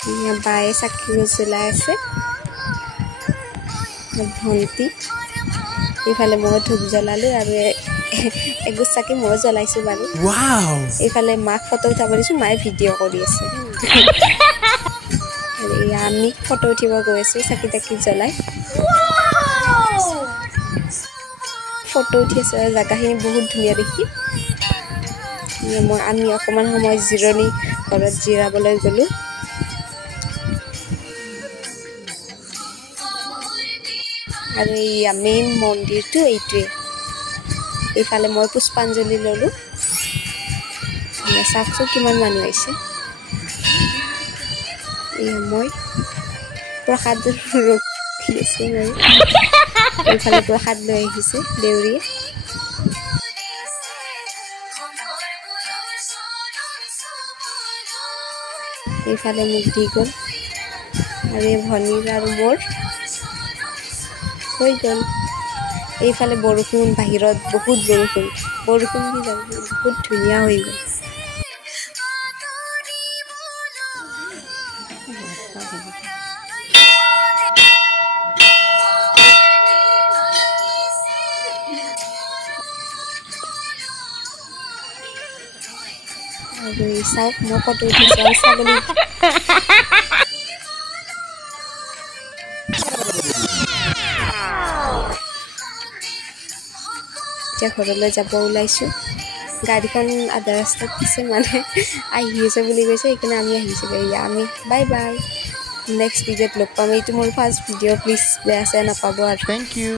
বায়ে চাকি জ্বলাই আছে ভণ্টি এইফালে মই ধূপ জ্বলালোঁ আৰু এগোজ চাকি মই জ্বলাইছোঁ বাৰু এইফালে মাক ফটো উঠাব দিছোঁ মায়ে ভিডিঅ' কৰি আছে আমি ফটো উঠিব গৈ আছোঁ চাকি তাকি জ্বলাই ফটো উঠি আছোঁ আৰু জেগাখিনি বহুত ধুনীয়া দেখি আমি অকণমান সময় জিৰণি ঘৰত জিৰাবলৈ গ'লোঁ আৰু এই মেইন মন্দিৰটো এইটোৱে এইফালে মই পুষ্পাঞ্জলি ল'লোঁ চাওকচোন কিমান মানুহ আহিছে মই প্ৰসাদ ৰখি আছোঁ বাৰু এইফালে প্ৰসাদ লৈ আহিছে দেউৰীয়ে এইফালে মোক দি গ'ল আৰু এই ভনীৰ আৰু মোৰ হৈ গ'ল এইফালে বৰষুণ বাহিৰত বহুত বৰষুণ দি যাব বহুত ধুনীয়া হৈ গ'ল আৰু এই চাওক মই ফটো উঠিছোঁ আৰু ছাগলী এতিয়া ঘৰলৈ যাব ওলাইছোঁ গাড়ীখন আধা ৰাস্তাত দিছে মানে আহি আছে বুলি কৈছে সেইকাৰণে আমি আহিছোঁ আমি বাই বাই নেক্সট ভিডিঅ'ত লগ পাম এইটো মোৰ ফাৰ্ষ্ট ভিডিঅ' প্লিজ বেয়া চেয়া নাপাব আৰু থেংক ইউ